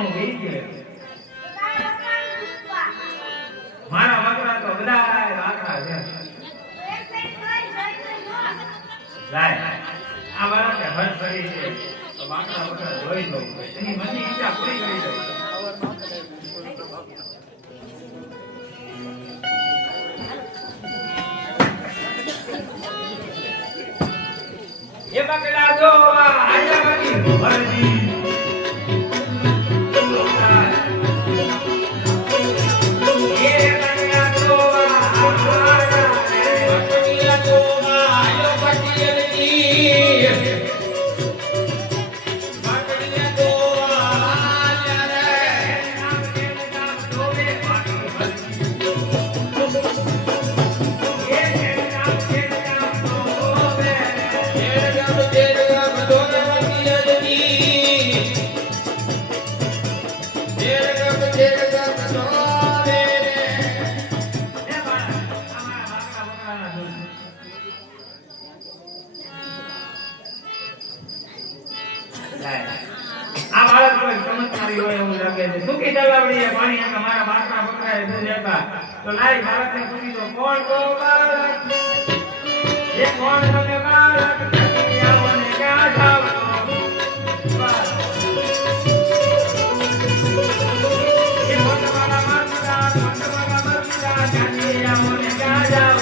હું વી ગયો મારા બકરા તો બધા રાખા છે લાય આ મારા કે હર કરી છે તો બકરા જોઈ લો એની મનની ઈચ્છા પૂરી કરી દો ये बकरा दो आजा बाकी भरजी ये बकरा दो आजा बकरा दो आयो बकरी बकरा दो आजा रे नाम के नाम दो में આ બાળક કોઈ ચમત્કારી હોય એવું લાગે છે સુકી તલાવડીએ પાણી આ મારા બાળકના બકરાએ દૂધ લેતા તો લાઈ બાળકને પૂછી દો કોણ ગો બાળક એ કોણ તમે બાળક આવો ને ક્યાં જાવ એ મોટવાળા મરદા જાની આવો ને ક્યાં જાવ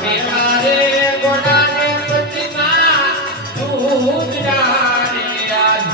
મેલા રે ગોડાને પ્રતિમા દૂધ ડારે આજ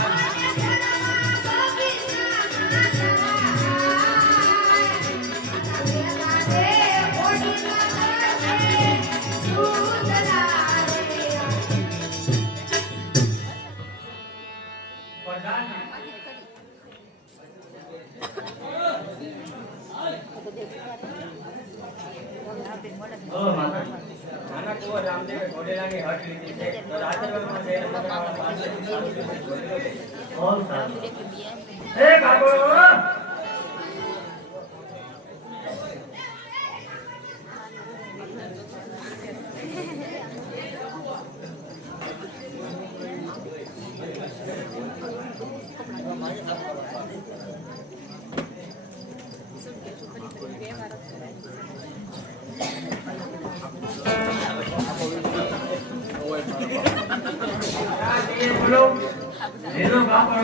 નાના કુંવર રામદેવે ઘોડેલાની હટ લીધી છે તો રાજરવનમાં જઈને પોતાના પાસે બોલ સાહેબ એ કાકો Hello, Papa.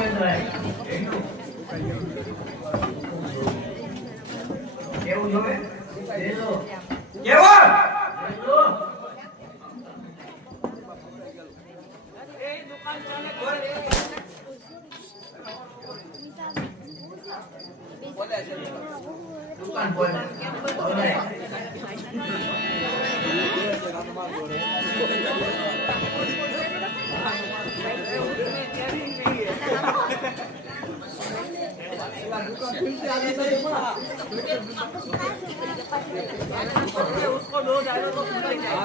કેવું જોવે? હેલો. કેવો? હેલો. એ દુકાન ચાલે ઘર બોલે છે દુકાન બોલે. બોલે. उसको दो